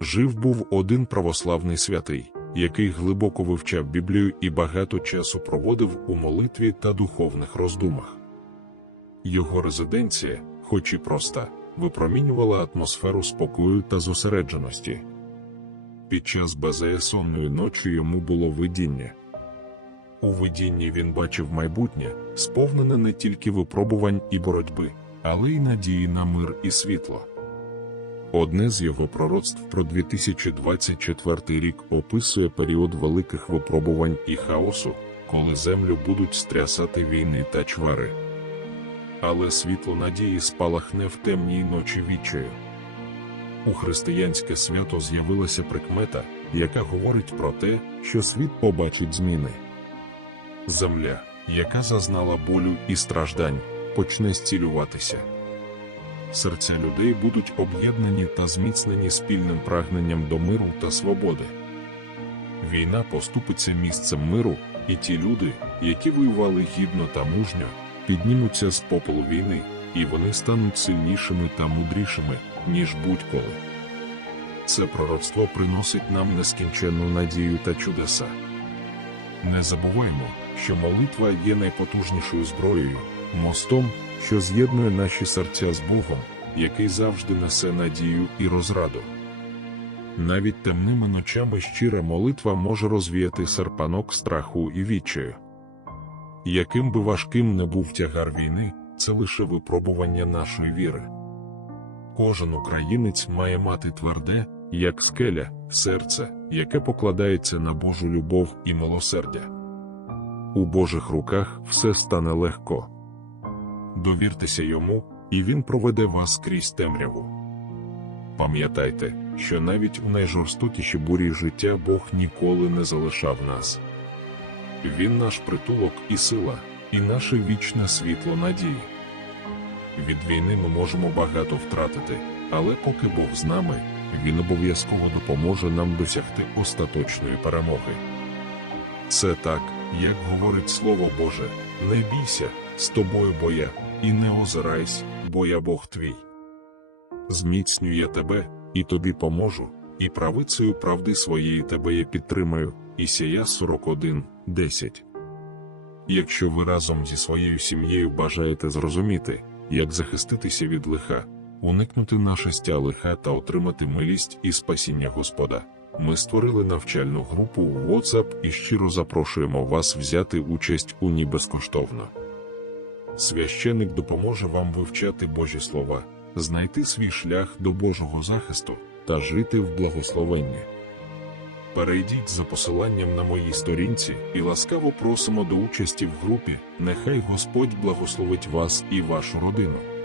Жив був один православний святий, який глибоко вивчав Біблію і багато часу проводив у молитві та духовних роздумах. Його резиденція, хоч і проста, випромінювала атмосферу спокою та зосередженості. Під час безсонної ночі йому було видіння. У видінні він бачив майбутнє, сповнене не тільки випробувань і боротьби, але й надії на мир і світло. Одне з його пророцтв про 2024 рік описує період великих випробувань і хаосу, коли землю будуть стрясати війни та чвари. Але світло надії спалахне в темній ночі відчаю. У християнське свято з'явилася прикмета, яка говорить про те, що світ побачить зміни. Земля, яка зазнала болю і страждань, почне зцілюватися. Серця людей будуть об'єднані та зміцнені спільним прагненням до миру та свободи. Війна поступиться місцем миру, і ті люди, які воювали гідно та мужньо, піднімуться з попелу війни, і вони стануть сильнішими та мудрішими, ніж будь-коли. Це пророцтво приносить нам нескінченну надію та чудеса. Не забуваймо, що молитва є найпотужнішою зброєю, мостом, що з'єднує наші серця з Богом, який завжди несе надію і розраду. Навіть темними ночами щира молитва може розвіяти серпанок страху і відчаю. Яким би важким не був тягар війни, це лише випробування нашої віри. Кожен українець має мати тверде, як скеля, серце, яке покладається на Божу любов і милосердя. У Божих руках все стане легко. Довіртеся йому, і він проведе вас крізь темряву. Пам'ятайте, що навіть у найжорстокіші бурі життя Бог ніколи не залишав нас. Він наш притулок і сила, і наше вічне світло надії. Від війни ми можемо багато втратити, але поки Бог з нами, Він обов'язково допоможе нам досягти остаточної перемоги. Це так, як говорить Слово Боже, не бійся, з тобою бо я, і не озирайсь, бо я Бог твій. Зміцню я тебе, і тобі поможу, і правицею правди своєї тебе я підтримаю. Ісія 41, 10. Якщо ви разом зі своєю сім'єю бажаєте зрозуміти, як захиститися від лиха, уникнути нашестя лиха та отримати милість і спасіння Господа, ми створили навчальну групу у WhatsApp і щиро запрошуємо вас взяти участь у ній безкоштовно. Священик допоможе вам вивчати Божі слова, знайти свій шлях до Божого захисту та жити в благословенні. Перейдіть за посиланням на моїй сторінці і ласкаво просимо до участі в групі. Нехай Господь благословить вас і вашу родину.